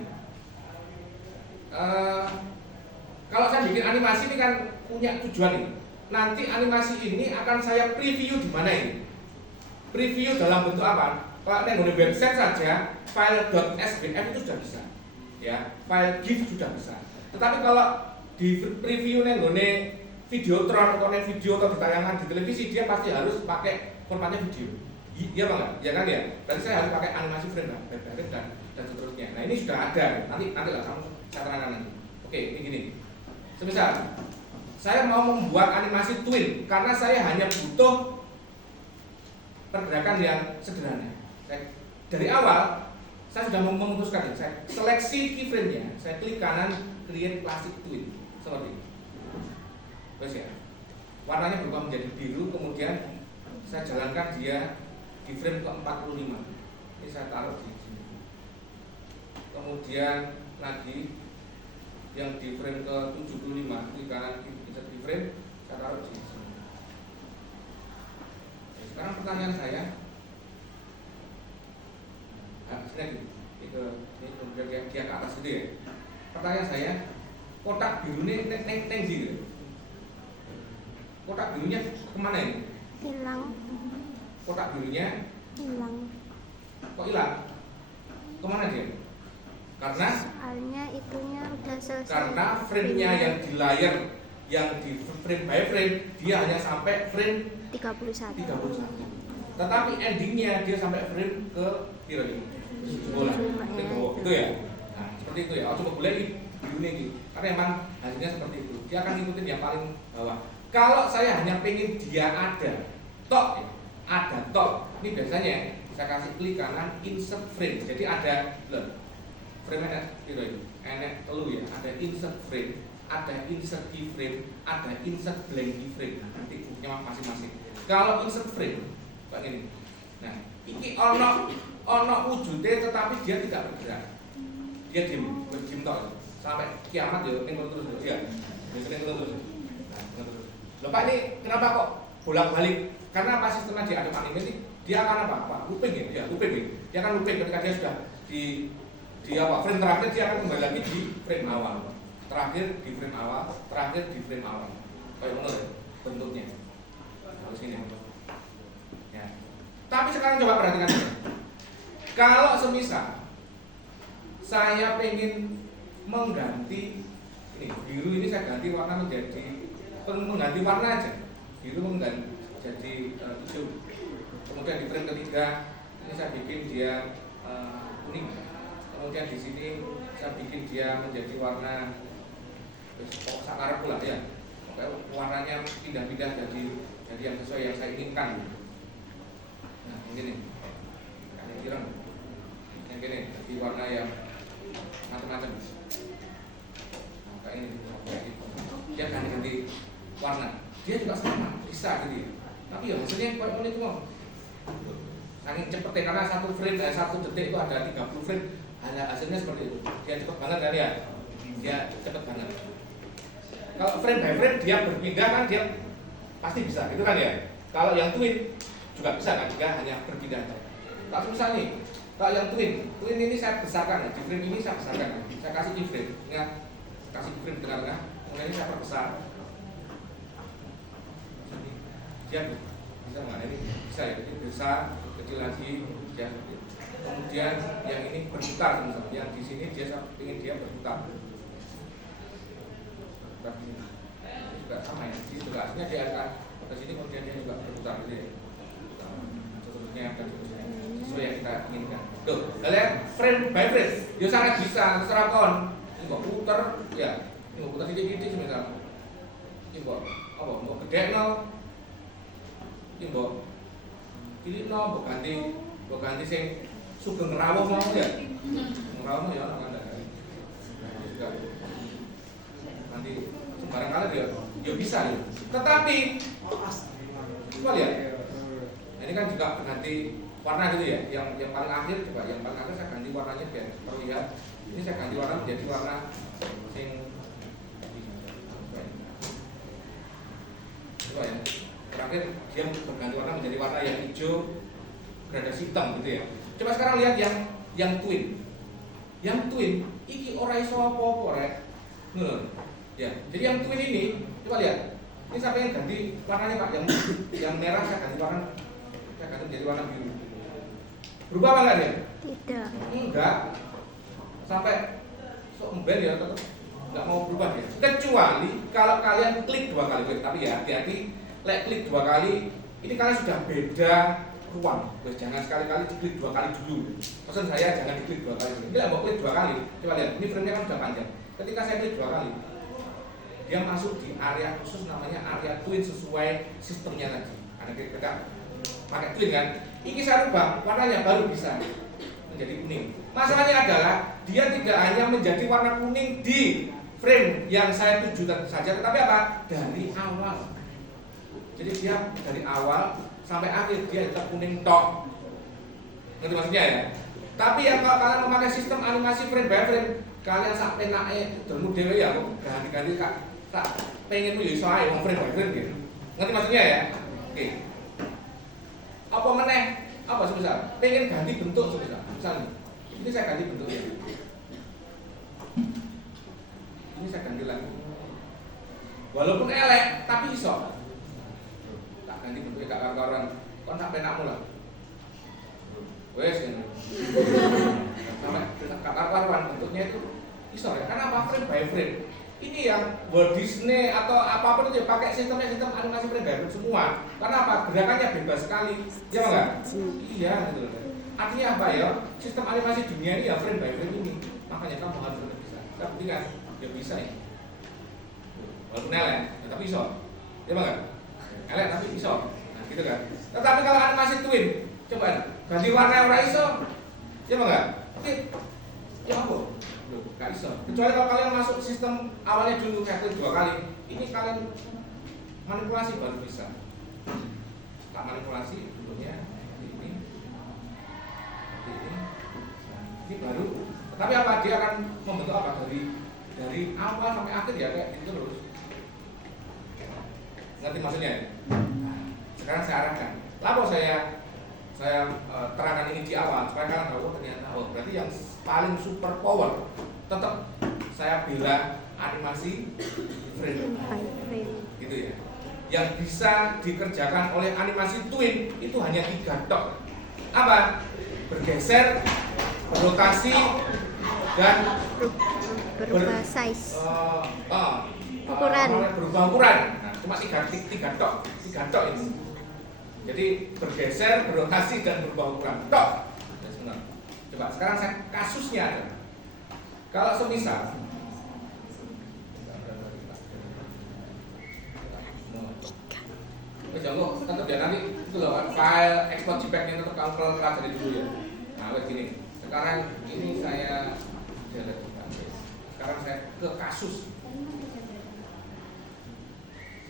kalau saya bikin animasi ini kan punya tujuan ini. Nanti animasi ini akan saya preview di mana ini? Preview dalam bentuk apa? Kalau di website saja, file .sbf itu sudah bisa, ya, file GIF sudah bisa. Tetapi kalau di preview nenggone Videotron atau video atau ditayangan di televisi, dia pasti harus pakai formatnya video. Iya bang, ya kan ya. Berarti saya harus pakai animasi frame dan seterusnya. Nah ini sudah ada. Nanti lah kamu saya terangkan nanti. Oke, ini gini. Semisal saya mau membuat animasi twin karena saya hanya butuh pergerakan yang sederhana. Dari awal saya sudah memutuskan, saya seleksi keyframe-nya, saya klik kanan create classic twin seperti ini. Terus ya, warnanya berubah menjadi biru, kemudian saya jalankan dia di frame ke 45. Ini saya taruh di sini. kemudian lagi yang di frame ke 75 di kanan insert di frame saya taruh di sini. Sekarang pertanyaan saya, sini ini kemudian dia ke atas gitu ya. Pertanyaan saya, kotak biru ini neng gitu. Kotak birunya kemana ini? Hilang. Kotak birunya Hilang. kok hilang? Kemana dia? Karena Soalnya itunya udah selesai. karena frame-nya yang di layar, yang di frame by frame, dia hanya sampai frame 31. 31. Tetapi endingnya dia sampai frame ke kira bola, gitu ya. Nah, seperti itu ya. Oh, coba boleh biru ini, karena emang hasilnya seperti itu. Dia akan ngikutin yang paling bawah. Kalau saya hanya pengen dia ada tok, ya, ada tok. Ini biasanya saya kasih klik kanan insert frame. Jadi ada frame enak gitu ini. Enak telu ya. Ada insert frame, ada insert keyframe, ada insert blank keyframe. Nah, nanti buktinya masing-masing. Kalau insert frame kayak gini. Nah, ini ono wujudnya tetapi dia tidak bergerak. Dia diam tok sampai kiamat ya ning terus ya. Biasanya terus. Loh Pak, ini kenapa kok bolak-balik? Karena apa sistemnya di Adobe Animate ini? Dia akan apa? Looping ya? Ya, looping ya. Dia akan looping ketika dia sudah di apa? Frame terakhir dia akan kembali lagi di frame awal. Terakhir di frame awal, terakhir di frame awal. Kayak mana ya bentuknya? Harus ini. Ya. Tapi sekarang coba perhatikan ya. Kalau semisal saya pengen mengganti ini biru ini saya ganti warna menjadi mengganti warna aja, biru mengganti jadi hijau. Kemudian di frame ketiga ini saya bikin dia kuning. Kemudian di sini saya bikin dia menjadi warna sakar pula ya. Oke, warnanya pindah-pindah jadi yang sesuai yang saya inginkan. Nah, yang gini, yang ireng, yang gini, jadi warna yang macam-macam. Nah, kayak ini, dia ganti warna, dia juga sama, bisa gitu ya. Tapi ya hasilnya kayak ini cuma saking cepetnya, karena satu frame, satu detik itu ada 30 frame, hanya hasilnya seperti itu. Dia cepet banget kan ya, dia cepet banget. Kalau frame by frame dia berpindah kan dia pasti bisa, gitu kan ya. Kalau yang twin juga bisa kan, dia hanya berpindah. Kalau misalnya nih, kalau yang twin ini saya besarkan ya, di frame ini saya besarkan, saya kasih keyframe, ingat kasih keyframe di tengah-tengah, kemudian ini saya perbesar. Dia bisa nggak ini bisa ya, jadi besar kecil lagi ya. Kemudian yang ini berputar misalnya, yang di sini dia ingin dia berputar juga sama ya, di juga artinya dia akan ke sini kemudian dia juga berputar gitu ya. Seterusnya dan seterusnya sesuai yang kita inginkan. Tuh, kalian frame by frame, dia sangat bisa terserah kon. Ini kok putar ya, ini kok putar sedikit misalnya. Ini kok apa? Mau gede no. Mbok pilihno mbok ganti sing sugeng rawuh mau ya. Rawuh ya ana kan. Nanti sembarang kali ya bisa ya. Tetapi coba lihat. Ini kan juga ganti warna gitu ya. Yang paling akhir coba, yang paling akhir saya ganti warnanya biar terlihat. Ini saya ganti warna menjadi warna sing coba ya. Terakhir dia berganti warna menjadi warna yang hijau gradasi hitam gitu ya. Coba sekarang lihat yang twin. Yang twin iki ora iso apa-apa rek. Ngono. Ya. Jadi yang twin ini coba lihat. Ini saya pengen ganti warnanya Pak, yang merah saya ganti warna. Saya ganti menjadi warna biru. Berubah apa enggak dia? Tidak. Enggak. Sampai sok emben ya tetap enggak mau berubah dia. Kecuali kalau kalian klik 2 kali. Tapi ya hati-hati. Klik 2 kali, ini kalian sudah beda ruang. Jangan sekali-kali diklik 2 kali dulu. Pesan saya jangan diklik 2 kali dulu. Ini mau klik 2 kali. Coba lihat, ini frame-nya kan sudah panjang. Ketika saya klik 2 kali, dia masuk di area khusus namanya area twin sesuai sistemnya tadi. Ada kita pakai twin kan. Ini saya rubah warnanya baru bisa menjadi kuning. Masalahnya adalah dia tidak hanya menjadi warna kuning di frame yang saya tuju saja, tetapi apa? Dari awal. Jadi dia dari awal sampai akhir dia tetap kuning tok. Ngerti maksudnya ya? Tapi ya kalau kalian memakai sistem animasi frame by frame, kalian sak penake delmu dhewe ya kok ganti-ganti tak pengen yo iso ae wong frame by frame gitu. Ngerti maksudnya ya? Oke. Apa meneh? Apa semisal pengen ganti bentuk semisal. Misalnya ini saya ganti bentuknya. Ini saya ganti lagi. Walaupun elek tapi iso. Tak ganti bentuknya gak karuan. Kon sak penakmu lah. Wes ini. Sampai gak karuan bentuknya itu iso ya. Karena apa? Frame by frame. Ini yang Walt Disney atau apapun itu pakai sistem animasi frame by frame semua. Karena apa? Gerakannya bebas sekali. Ya enggak? Iya gitu loh. Artinya apa ya? Sistem animasi dunia ini ya frame by frame ini. Makanya kamu harus bisa. Kita buktikan, ya bisa ini. Walaupun elek, ya, tapi iso. Ya enggak? Elek tapi iso. Nah, gitu kan. Tetapi kalau animasi twin, coba ganti warna ora iso. Ya enggak? Oke. Ya apa? Loh, gak iso. Kecuali kalau kalian masuk sistem awalnya dulu kayak 2 kali, ini kalian manipulasi baru bisa. Tak manipulasi bentuknya ini baru. Tapi apa dia akan membentuk apa dari awal sampai akhir ya kayak gitu terus. Ngerti maksudnya? Nah, sekarang saya arahkan. Lalu saya terangkan ini di awal supaya kalian tahu ternyata berarti yang paling super power tetap saya bela animasi frame gitu ya. Yang bisa dikerjakan oleh animasi twin itu hanya 3 tok. Apa? Bergeser, berotasi, dan berubah size. Ukuran. Berubah ukuran. Nah, cuma 3 tok itu. Jadi bergeser, berotasi, dan berubah ukuran. Tok. Ya, benar. Coba sekarang saya kasusnya ada. Kalau semisal jangan tetap ya nanti itu loh file export JPEG-nya tetap kamu pelajari dulu ya. Nah, begini. Sekarang ini saya sekarang saya ke kasus.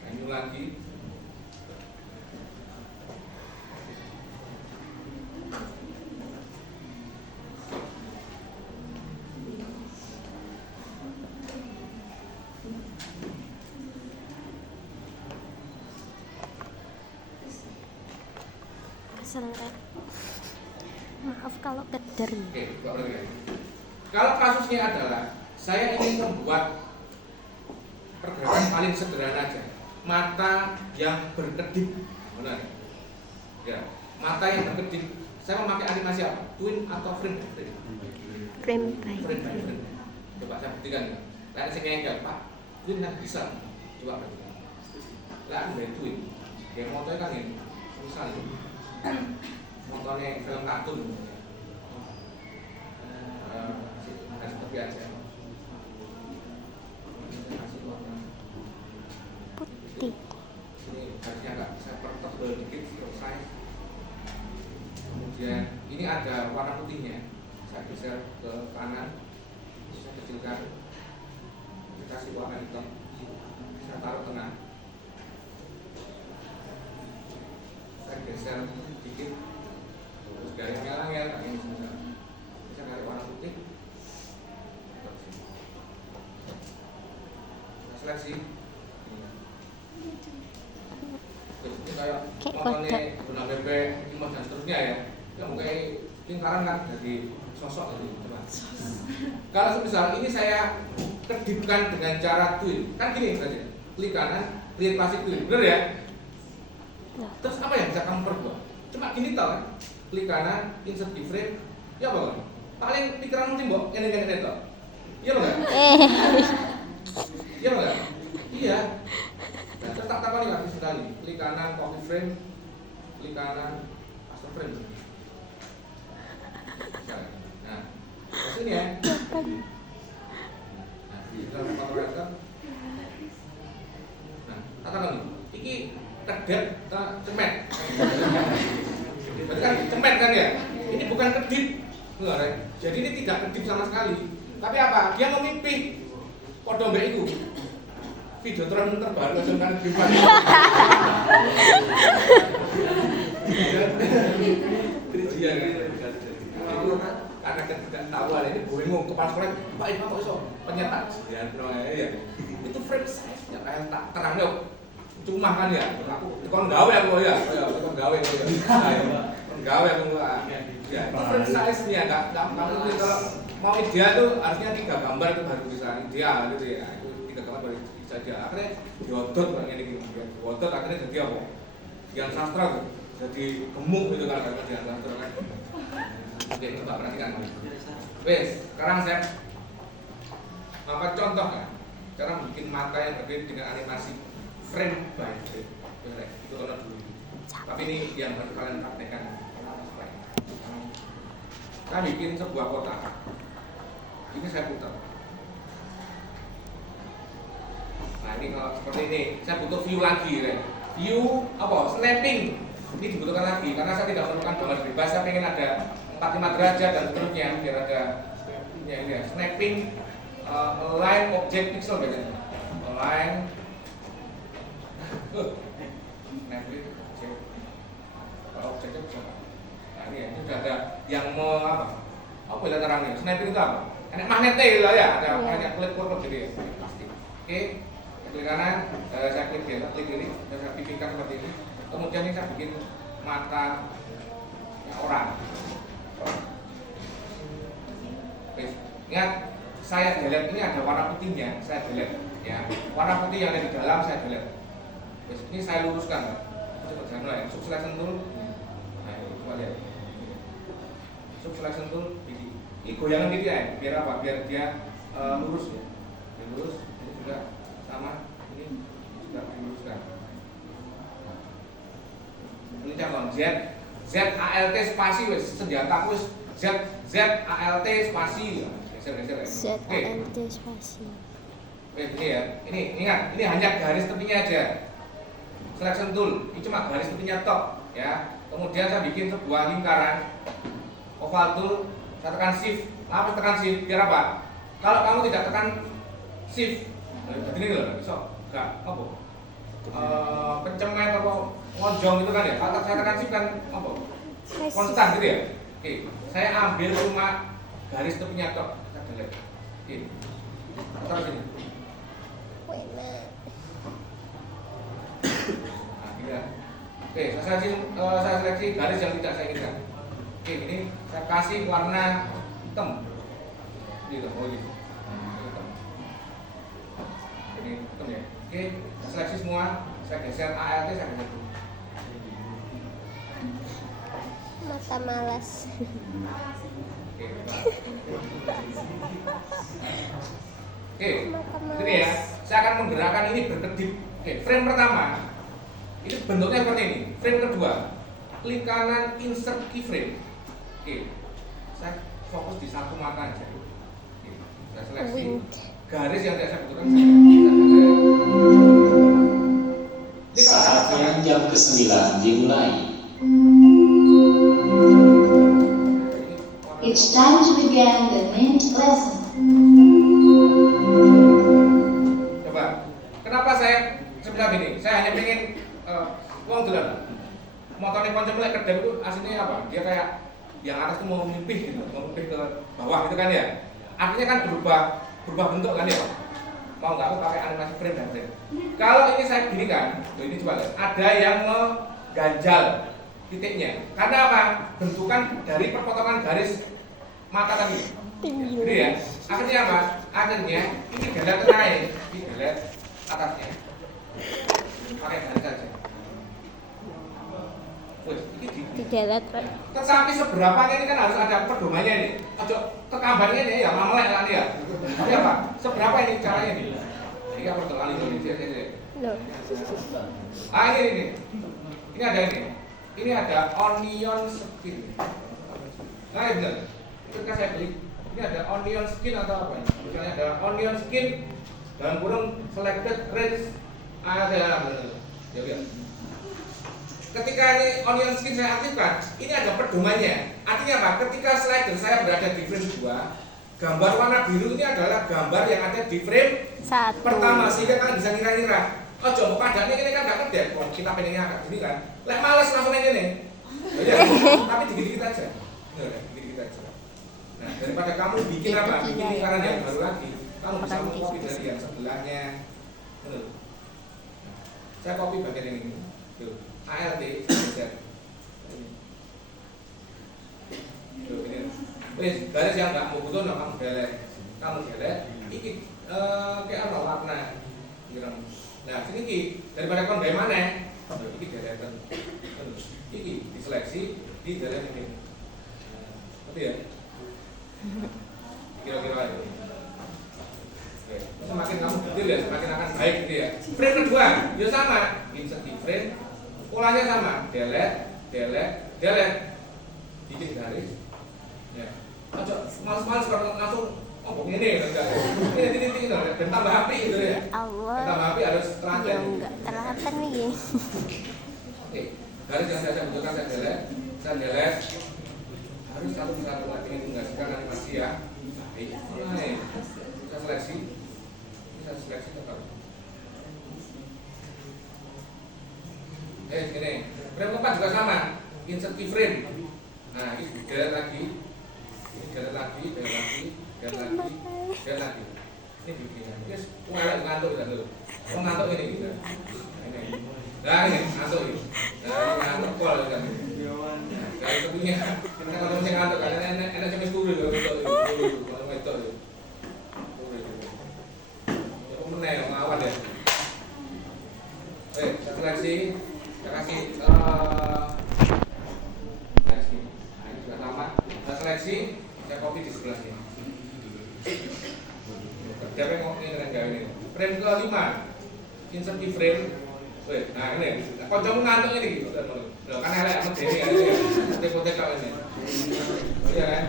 Saya new lagi. Keselak. Maaf kalau keder. Oke, kalau kasusnya adalah saya ingin membuat pergerakan paling sederhana aja, mata yang berkedip, benar? Ya, mata yang berkedip. Saya memakai animasi apa? Twin atau frame by frame? Frame by Frame by frame. Coba saya buktikan ya. Lihat saya ngengkel, Pak. Twin kan bisa. Coba buktikan. Lihat dari twin. Kayak motornya kan ini, misalnya motornya film kartun. Seperti aja. Kasih warna putih. ini harusnya agak saya pertebal dikit selesai. Kemudian ini ada warna putihnya, saya geser ke kanan, saya kecilkan, saya kasih warna hitam, saya taruh tengah, saya geser dikit, terus garis merah ya, ini sebentar, saya cari warna putih, saya seleksi. Ini kayak motornya guna bebek, imut dan seterusnya ya. Ya mungkin lingkaran kan jadi sosok gitu. Kalau semisal ini saya kedipkan dengan cara twin, kan gini saja. Klik kanan, create plastic twin, bener ya? Terus apa yang bisa kamu perbuat? Cuma gini tau kan? Klik kanan, insert di frame, ya apa kan? Paling pikiran mungkin mbok, ini tau. Iya enggak? Iya enggak? Iya. Nah, terus tak takoni lagi sekali. Klik kanan copy frame, klik kanan paste frame. Nah, terus ini ya. Nah, kita fotoretter. Nah, tak takoni. Iki kedep ta cemet. Berarti kan cemet kan ya? Ini bukan kedip. Enggak, Rek. Jadi ini tidak kedip sama sekali. Tapi apa? Dia memimpi podo mbek iku. Videotron terbaru langsung kan gimana? Iya kan? karena ketidaktahuan ini bingung kepala sekolah Pak Ibu kok iso penyetak ya itu frame size nya kayak tak terang yo cuma kan ya aku kon gawe aku ya kon gawe ya kon gawe aku ya itu frame size nya enggak mungkin kalau mau ideal tuh harusnya 3 gambar itu baru bisa ideal gitu ya itu 3 gambar baru bisa ideal akhirnya diodot kayak gini diodot akhirnya jadi apa yang sastra tuh jadi gemuk gitu kan yang sastra kan. Oke, coba perhatikan. Wes, sekarang saya apa contohnya cara bikin mata yang berbeda dengan animasi frame by frame. Itu kalau dulu. Tapi ini yang harus kalian praktekkan. Saya bikin sebuah kotak. Ini saya putar. Nah ini kalau seperti ini, saya butuh view lagi, view apa? Snapping. Ini dibutuhkan lagi karena saya tidak memerlukan gambar bebas. Saya pengen ada 45 derajat dan seterusnya biar ada ya ini ya snapping align object pixel biasanya align snapping object kalau objeknya bisa nah ini ya ini sudah ada yang mau apa ya terangnya snapping itu apa enak magnetnya lah ya ada banyak klik gitu ya pasti oke klik kanan saya klik kiri dan saya pipihkan seperti ini kemudian ini saya bikin mata orang. Ingat, saya delete ini ada warna putihnya, saya delete ya. Warna putih yang ada di dalam saya delete. Terus ini saya luruskan. Coba jangan mulai. Sub selection tool. Nah, ini coba lihat. Sub selection tool ini goyangan dikit ya, biar apa? Biar dia lurus ya. Dia lurus, ini juga sama. Ini juga diluruskan. Ini contoh ZALT spasi wes senjata wes ZALT spasi geser ZALT spasi. Ini ya, ini ingat, ini hanya garis tepinya aja. Selection tool, ini cuma garis tepinya tok ya. Kemudian saya bikin sebuah lingkaran. Oval tool, saya tekan shift. Apa tekan shift? Biar apa? Kalau kamu tidak tekan shift, begini loh, bisa enggak apa? Pencemet atau ngonjong itu kan ya. Kalau saya tekan shift kan apa? Konstan gitu ya. Oke, saya ambil cuma garis tepinya tok. Saya delete. Oke. Taruh sini. Nah, gini ya. Oke, saya seleksi garis yang tidak saya inginkan. Oke, ini saya kasih warna hitam. Ini loh, ini. Hitam. Ini hitam ya. Oke, saya seleksi semua. Saya geser ALT, saya geser dulu. Mata malas. Oke, ini ya. Saya akan menggerakkan ini berkedip. Oke, frame pertama. Ini bentuknya seperti ini. Frame kedua, klik kanan insert keyframe. Oke, saya fokus di satu mata aja. Oke, saya seleksi garis yang saya butuhkan. Saatnya jam ke-9 dimulai. It's time to begin the main lesson. Coba, kenapa saya sebenarnya gini? Saya hanya pengen uang dulu. Motornya konco mulai kerja itu aslinya apa? Dia kayak yang atas itu mau mimpi gitu, mau mimpi ke bawah gitu kan ya. Artinya kan berubah bentuk kan ya. Mau nggak aku pakai animasi frame dan frame. Kalau ini saya gini kan, ini coba lihat. Ada yang mengganjal titiknya. Karena apa? Bentukan dari perpotongan garis mata tadi. Ini ya. Akhirnya apa? Akhirnya ini delete naik, ini delete atasnya. Pakai garis saja. Wes, ini Di delete. tetapi seberapanya ini kan harus ada pedomannya ini. Ojo kekambannya ini ya melek lah ya. Tapi apa? Seberapa ini caranya ini? Ini apa terlalu ini? Loh. Ini. Ini ada ini. Ini ada onion skin. Nah, ya benar. Ketika saya klik, ini ada onion skin atau apa ini? Misalnya ada onion skin dalam kurung selected range ada ya lihat. Ketika ini onion skin saya aktifkan, ini ada pedomannya. Artinya apa? Ketika slider saya berada di frame 2, gambar warna biru ini adalah gambar yang ada di frame 1. pertama, sehingga kalian bisa ngira-ngira. Ojo padanya ini kan gak kerja. Oh, kita pengennya agak gini kan. Lek males langsung aja nih. Ya, tapi dikit-dikit aja. Dikit-dikit aja. daripada kamu bikin apa? Bikin lingkaran yang baru lagi, kamu bisa mengcopy dari yang sebelahnya. Betul. Saya copy bagian ini. Tuh, ALT geser. Tuh, ini. Wes, garis yang enggak mau butuh kamu delete. Kamu delete, iki kayak apa warna. Nah, sini iki daripada kon gawe maneh, iki delete. Iki diseleksi, di delete ini. Ngerti ya? Kira-kira itu. Oke. Semakin kamu detail ya, semakin akan baik gitu ya. Frame kedua, ya sama, insert di frame, polanya sama, delete, titik garis. Ya. Ojo males-males kalau langsung ini enggak. Ini titik-titik dan tambah api gitu ya. Allah. Tambah api harus terakhir. Ya enggak terlalu nih. Oke. Garis yang saya butuhkan saya delete. Harus satu persatu lagi mengasihkan animasi ya. Baik. Bisa seleksi tetap. Gini. Frame keempat juga sama. Insert keyframe. Nah, ini delete lagi. Delete lagi. Ini bikin. Guys, ngantuk kan dulu. Ngantuk ini gitu. Ini. Nah, ini ngantuk ini. Nah, ini ngantuk pol kan. Nah, itu punya. Karena kalau masih ngantuk kan enak sampai 10 loh kalau itu. Menel melawan ya. Saya seleksi, saya kasih garis ini. Nah, ini sudah sama. Saya seleksi, saya copy di sebelah sini. Kerja ngomong ini keren gak ini. Frame ke-5, insert di frame. Nah ini, kocok ngantuk ini gitu. Kan elek amat ini kan ini. Potek-potek kau ini. Iya kan?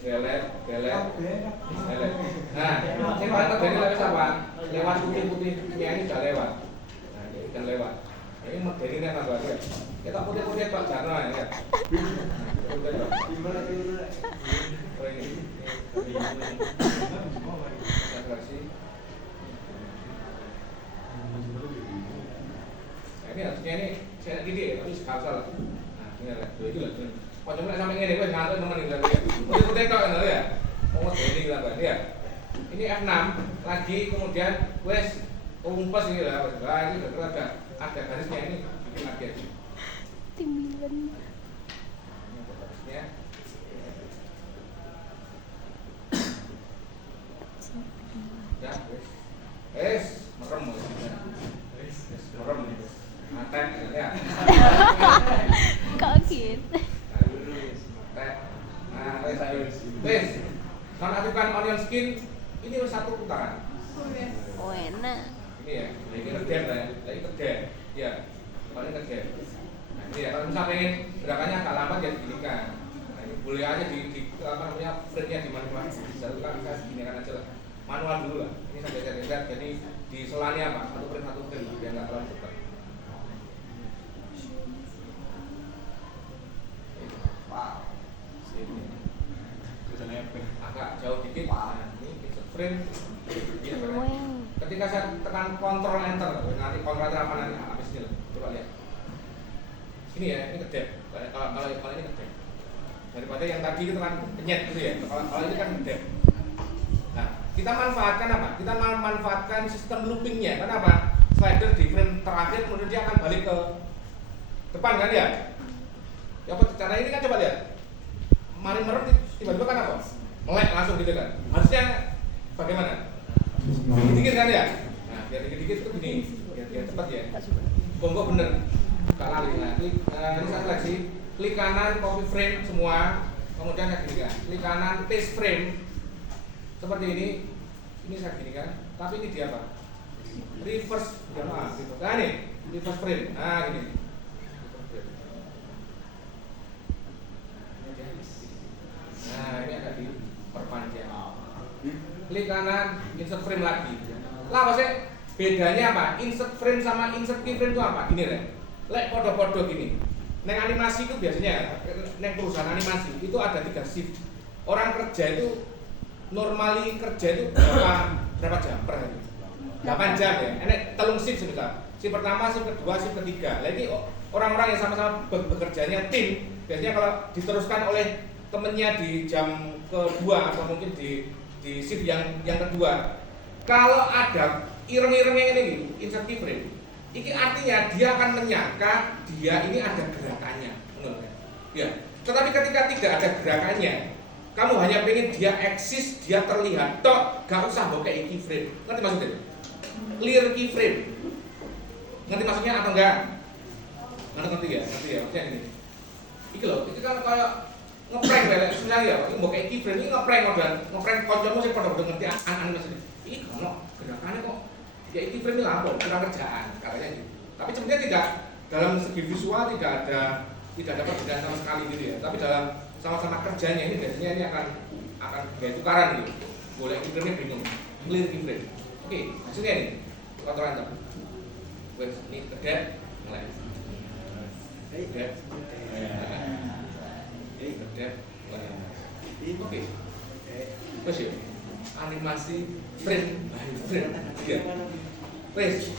Delete. Nah, ini paling dari lewat apa? Lewat putih-putih ini sudah lewat. Nah, ini sudah lewat. Ini medeni nih tambah ya. Kita putih-putih Pak Jarno ya. Putih Pak. Oh ini. Ini harusnya ini saya gini ya, tapi sekali salah. Nah, ini lah, itu lah. Kok cuma sampai ini, gue ngantuk temen ini lagi. Putih-putih kok kan ya. Oh, ini kita kan ya. Ini F6 lagi kemudian wes umpes ini lah. Wah, ini udah ada garisnya ini bikin lagi aja. Timbilan. Ya. Ya, wes merem ya. Merem gitu. Matek ya. Kok gitu? Nah, wes. Nonaktifkan onion skin ini satu putaran. Oh enak. Ini ya, ini kerja lah, ini kerja. Ya, paling kerja. Nah ini ya, kalau misalnya pengen gerakannya agak lambat ya diginikan. Nah ini boleh aja di apa namanya frame-nya dimanipulasi. Bisa kita ginikan aja lah. Manual dulu lah. Ini sampai saya lihat, jadi di selanya apa? Satu frame biar nggak terlalu cepat. Wow. Agak jauh dikit. Nah, ini insert frame. Ketika saya tekan Ctrl Enter, nanti Ctrl Enter apa nanti habis ini lah. Coba lihat. Ini ya, ini kedep. Kalau ini kedep. Daripada yang tadi itu kan penyet gitu ya. Kalau ini kan kedep. Nah, kita manfaatkan apa? Kita manfaatkan sistem loopingnya. Kenapa? Slider di frame terakhir kemudian dia akan balik ke depan kan ya? Ya apa cara ini kan coba lihat. Marin merem tiba-tiba kan apa? Melek langsung gitu kan. Harusnya bagaimana? Dikit-dikit kan ya? Nah, biar dikit-dikit itu gini, biar cepat ya. Kok bener, gak lali. Nah, ini saya seleksi, klik kanan copy frame semua, kemudian saya gini kan, klik kanan paste frame seperti ini saya gini kan, tapi ini dia apa? Reverse, gitu. Nah ini, reverse frame, nah gini. Nah ini akan diperpanjang. Klik kanan, insert frame lagi. Lah maksudnya bedanya apa? Insert frame sama insert keyframe itu apa? Gini deh. Lek podo-podo gini. Neng animasi itu biasanya, neng perusahaan animasi itu ada 3 shift. Orang kerja itu normally kerja itu berapa jam per hari? 8 jam ya. Enek telung shift sebentar. shift pertama, shift kedua, shift ketiga. Nah ini orang-orang yang sama-sama bekerjanya tim, biasanya kalau diteruskan oleh temennya di jam kedua atau mungkin di shift yang kedua, kalau ada ireng-irengnya ini insert keyframe, ini artinya dia akan menyangka dia ini ada gerakannya, ya. Tetapi ketika tidak ada gerakannya, kamu hanya pengen dia eksis, dia terlihat, tok, gak usah pakai keyframe. Ngerti maksudnya? Clear keyframe. Ngerti maksudnya apa enggak? Ngerti ya? Maksudnya ini. Iki loh, itu kan kayak ngeprank balik sebenarnya ya. Ini pakai keyframe, ini ngeprank kancamu sing padha-padha ngerti an maksudnya. Ini kalau gerakannya kok ya keyframe ini lapor, kurang kerjaan katanya gitu. Tapi sebenarnya tidak dalam segi visual tidak dapat bedaan sama sekali gitu ya. Tapi dalam sama-sama kerjanya ini biasanya ini akan kayak tukaran gitu. Boleh keyframe bingung, clear keyframe. Oke, maksudnya ini kotoran tuh. Wes ini kedep mulai. Kedep. Kedep. Oke. Terus ya animasi frame. Iya. Wes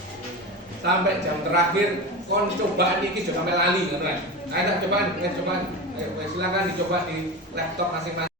sampai jam terakhir kon cobaan iki juga sampai lali ngono. Ayo cobaan. Ayo silakan dicoba di laptop masing-masing.